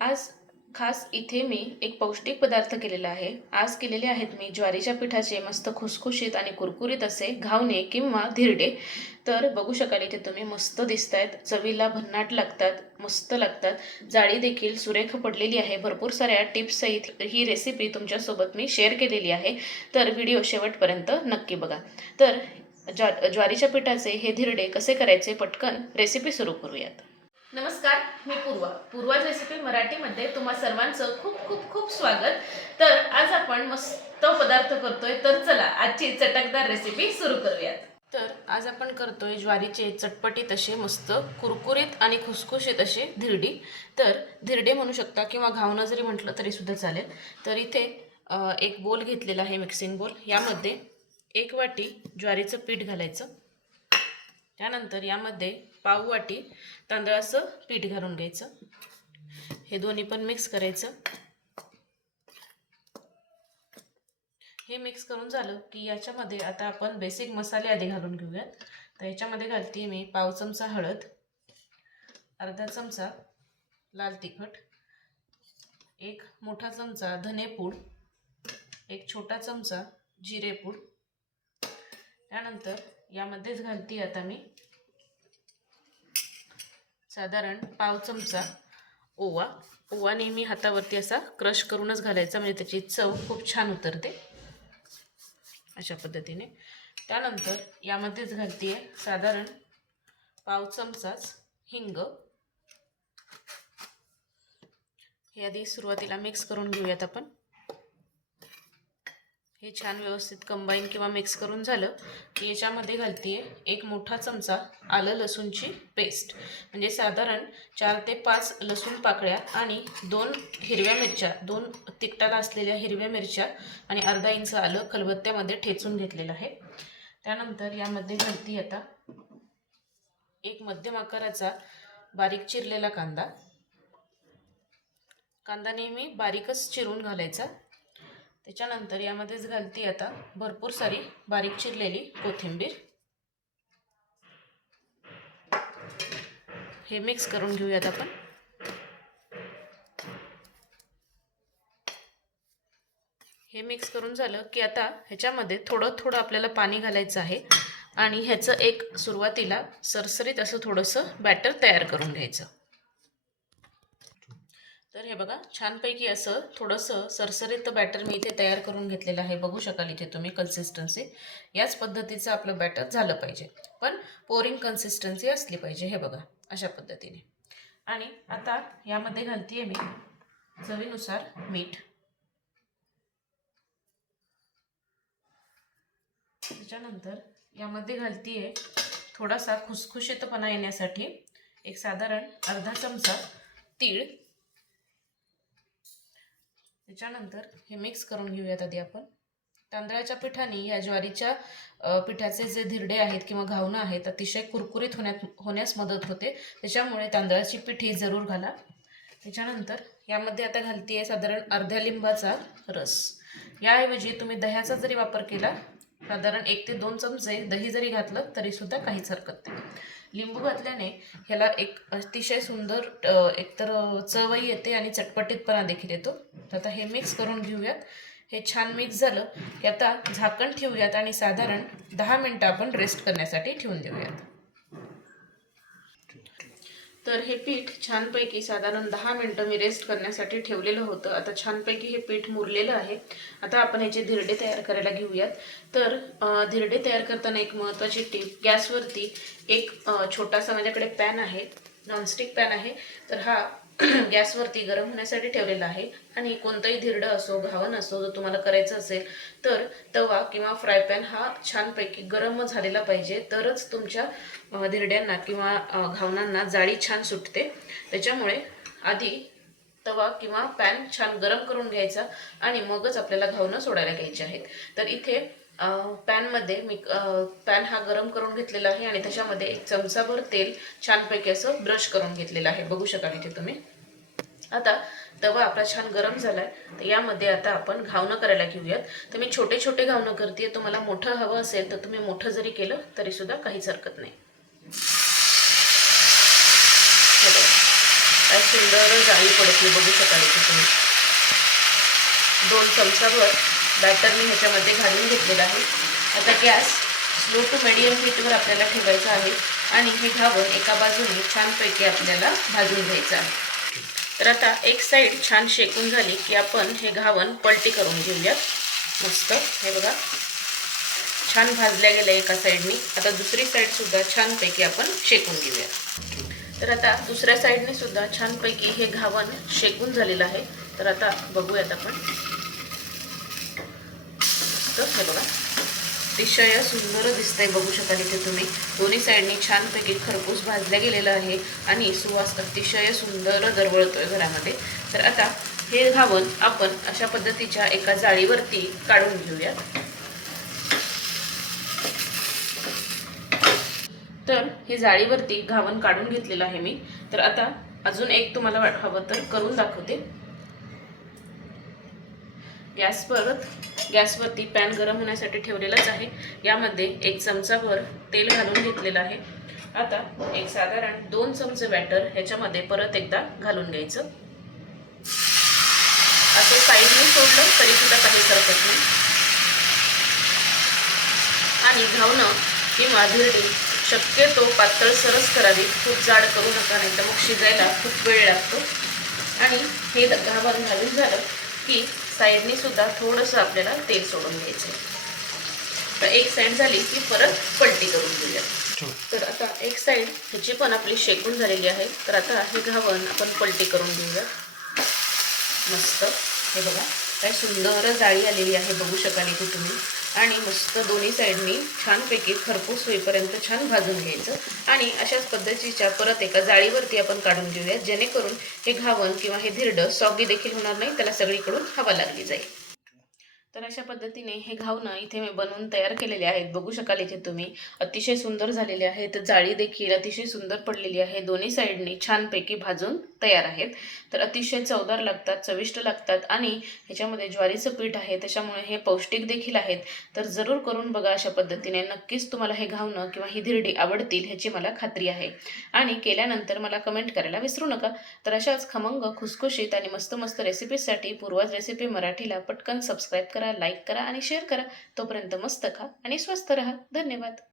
आज खास इथे मी एक पौष्टिक पदार्थ केलेला आहे. आज केलेले आहेत मी ज्वारीच्या पिठाचे मस्त खुसखुशीत आणि कुरकुरीत असे घावणे किंवा धिरडे. तर बघू शकाल इथे तुम्ही मस्त दिसत आहेत चवीला भन्नाट लागतात मस्त लागतात. जाळी देखील सुरेख पडलेली आहे. भरपूर साऱ्या टिप्ससहित ही रेसिपी तुमच्यासोबत मी शेअर केलेली आहे. तर व्हिडिओ शेवटपर्यंत नक्की बघा. तर ज्वा ज्वारीच्या पिठाचे हे धिरडे कसे करायचे पटकन रेसिपी सुरू करूयात. नमस्कार मी पूर्वा. पूर्वा रेसिपी मराठीमध्ये तुम्हा सर्वांचं खूप खूप खूप स्वागत. तर आज आपण मस्त पदार्थ करतोय तर चला आजची चटकदार रेसिपी सुरू करूयात. तर आज आपण करतोय ज्वारीचे चटपटीत असे मस्त कुरकुरीत आणि खुसखुशीत असे धिरडी. तर धिरडे म्हणू शकता किंवा घावणं जरी म्हटलं तरी सुद्धा चालेल. तर इथे एक बोल घेतलेला आहे मिक्सिंग बोल यामध्ये एक वाटी ज्वारीचं पीठ घालायचं. त्यानंतर यामध्ये पाव वाटी तांदळाचं पीठ घालून घ्यायचं. हे दोन्ही पण मिक्स करायचं. हे मिक्स करून झालं की याच्यामध्ये आता आपण बेसिक मसाले आधी घालून घेऊयात. तर याच्यामध्ये घालते मी पाव चमचा हळद अर्धा चमचा लाल तिखट एक मोठा चमचा धनेपूड एक छोटा चमचा जिरेपूड त्यानंतर यामध्येच घालते आता मी साधारण पाव चमचा ओवा. ओवा नेहमी हातावरती असा क्रश करूनच घालायचा म्हणजे त्याची चव खूप छान उतरते. अशा पद्धतीने. त्यानंतर यामध्येच घालते साधारण पाव चमचाच हिंग. हे आधी सुरुवातीला मिक्स करून घेऊयात आपण. हे छान व्यवस्थित कंबाईन किंवा मिक्स करून झालं. की याच्यामध्ये घालते एक मोठा चमचा आलं लसूणची पेस्ट म्हणजे साधारण चार ते पाच लसूण पाकळ्या आणि दोन हिरव्या मिरच्या दोन तिखटाला असलेल्या हिरव्या मिरच्या आणि अर्धा इंच आलं खलबत्त्यामध्ये ठेचून घेतलेलं आहे. त्यानंतर यामध्ये घालते आता एक मध्यम आकाराचा बारीक चिरलेला कांदा. कांदा नेहमी बारीकच चिरून घालायचा. त्याच्यानंतर यामध्येच घालती आता भरपूर सारी बारीक चिरलेली कोथिंबीर. हे मिक्स करून घेऊयात आपण. हे मिक्स करून झालं की आता ह्याच्यामध्ये थोडं थोडं आपल्याला पाणी घालायचं आहे आणि ह्याचं एक सुरुवातीला सरसरीत असं थोडंसं बॅटर तयार करून घ्यायचं. तर हे बघा छानपैकी असं थोडंसं सरसरीत बॅटर मी इथे तयार करून घेतलेलं आहे. बघू शकाल इथे तुम्ही कन्सिस्टन्सी याच पद्धतीचं आपलं बॅटर झालं पाहिजे. पण पोरिंग कन्सिस्टन्सी असली पाहिजे हे बघा अशा पद्धतीने. आणि आता यामध्ये घालते मी चवीनुसार मीठ. त्याच्यानंतर यामध्ये घालते थोडासा खुसखुशीतपणा येण्यासाठी एक साधारण अर्धा चमचा तीळ. त्याच्यानंतर हे मिक्स करून घेऊयात आधी आपण. तांदळाच्या पिठाने या ज्वारीच्या पिठाचे जे धिरडे आहेत किंवा घावणं आहेत अतिशय कुरकुरीत होण्यात होण्यास मदत होते. त्याच्यामुळे तांदळाची पिठी जरूर घाला. त्याच्यानंतर यामध्ये आता घालते आहे साधारण अर्ध्या लिंबाचा रस. याऐवजी तुम्ही दह्याचा जरी वापर केला साधारण एक ते दोन चमचे दही जरी घातलं तरीसुद्धा काहीच हरकत नाही. लिंबू घातल्याने ह्याला एक अतिशय सुंदर एकतर चवही येते आणि चटपटीतपणा देखील येतो. तर आता हे मिक्स करून घेऊयात. हे छान मिक्स झालं की आता झाकण ठेवूयात आणि साधारण दहा मिनटं आपण रेस्ट करण्यासाठी ठेवून देऊयात. तर हे पीठ छानपैकी साधारण दहा मिनटं मी रेस्ट करण्यासाठी ठेवलेलं होतं. आता छानपैकी हे पीठ मुरलेलं आहे. आता आपण याचे धिरडे तयार करायला घेऊयात. तर धिरडे तयार करताना एक महत्त्वाची टीप गॅसवरती एक छोटासा माझ्याकडे पॅन आहे नॉनस्टिक पॅन आहे. तर हा गॅसवरती गरम होण्यासाठी ठेवलेला आहे. आणि कोणतंही धिरडं असो घावन असो जर तुम्हाला करायचं असेल तर तवा किंवा फ्राय पॅन हा छानपैकी गरम झालेला पाहिजे. तरच तुमच्या धिरड्यांना किंवा घावनांना जाळी छान सुटते. त्याच्यामुळे आधी तवा किंवा पॅन छान गरम करून घ्यायचा आणि मगच आपल्याला घावणं सोडायला घ्यायची आहेत. तर इथे पॅनमध्ये मी पॅन हा गरम करून घेतलेला आहे आणि त्याच्यामध्ये एक चमचाभर तेल छानपैकी असं ब्रश करून घेतलेलं आहे. बघू शकाल इथे तुम्ही. आता तवा आपला छान गरम झालाय. तर यामध्ये आता आपण घावणं करायला घेऊयात. तर मी छोटे छोटे घावणं करते तुम्हाला मोठं हवं असेल तर तुम्ही मोठं जरी केलं तरी सुद्धा काहीच हरकत नाही. काय सुंदर जाळी पडते बघू शकाल इथे तुम्ही. दोन चमचाभर बॅटर मी ह्याच्यामध्ये घालून घेतलेलं आहे. आता गॅस स्लो टू मिडियम हीटवर आपल्याला ठेवायचा आहे आणि हे घावन एका बाजूने छानपैकी आपल्याला भाजून घ्यायचं आहे. तर आता एक साईड छान शेकून झाली की आपण हे घावन पलटी करून घेऊयात. मस्त. हे बघा. छान भाजल्या गेल्या एका साईडनी आता दुसरी साईडसुद्धा छानपैकी आपण शेकून घेऊया तर आता दुसऱ्या साईडने सुद्धा छानपैकी हे घावन शेकून झालेलं आहे. तर आता बघूयात आपण. मस्त हे बघा. अतिशय सुंदर दिसतंय. बघू शकाल इथे तुम्ही. दोन्ही साईडनी छानपैकी खरपूस भाजल्या गेलेलं आहे आणि सुवास अतिशय सुंदर दरवळतोय घरामध्ये. तर आता हे घावण आपण अशा पद्धतीच्या एका जाळीवरती काढून घेऊयात. तर हे जाळीवरती घावण काढून घेतलेलं आहे मी. तर आता अजून एक तुम्हाला हवं तर करून दाखवते. गॅस परत गॅसवरती पॅन गरम होण्यासाठी ठेवलेलाच आहे. यामध्ये एक चमचाभर तेल घालून घेतलेलं आहे. आता एक साधारण दोन चमचे बॅटर ह्याच्यामध्ये परत एकदा घालून घ्यायचं. असं साईडने सोडलं तरी सुद्धा काही हरकत नाही. आणि घावणं किंवा धिरडी शक्यतो पातळ सरस करावी. खूप जाड करू नका नाही तर मग शिजायला खूप वेळ लागतो. आणि हे घावण घालून झालं की साईडने सुद्धा थोडंसं आपल्याला तेल सोडून घ्यायचं तर एक साईड झाली की परत पलटी करून घेऊया. तर आता एक साईड ह्याची पण आपली शेकून झालेली आहे. तर आता हे घावण आपण पलटी करून घेऊया. मस्त. हे बघा काय सुंदर जाळी आलेली आहे. बघू शकाल इथे तुम्ही. आणि मस्त दोन्ही साईडनी छानपैकी खरपूस होईपर्यंत छान भाजून घ्यायचं. आणि अशाच पद्धतीच्या परत एका जाळीवरती आपण काढून घेऊया जेणेकरून हे घावण किंवा हे धिरडं सॉगी देखील होणार नाही त्याला सगळीकडून हवा लागली जाईल. तर अशा पद्धतीने हे घावणं इथे मी बनवून तयार केलेले आहेत. बघू शकाल इथे तुम्ही. अतिशय सुंदर झालेले आहेत. जाळी देखील अतिशय सुंदर पडलेली आहे. दोन्ही साईडनी छानपैकी भाजून तयार आहेत. तर अतिशय चवदार लागतात चविष्ट लागतात आणि ह्याच्यामध्ये ज्वारीचं पीठ आहे त्याच्यामुळे हे पौष्टिक देखील आहेत. तर जरूर करून बघा अशा पद्धतीने. नक्कीच तुम्हाला हे घावणं किंवा ही धिरडी आवडतील ह्याची मला खात्री आहे. आणि केल्यानंतर मला कमेंट करायला विसरू नका. तर अशाच खमंग खुसखुशीत आणि मस्त मस्त रेसिपीजसाठी पूर्वाज रेसिपी मराठीला पटकन सबस्क्राईब करा लाईक करा आणि शेअर करा. तोपर्यंत मस्त खा आणि स्वस्त रहा. धन्यवाद.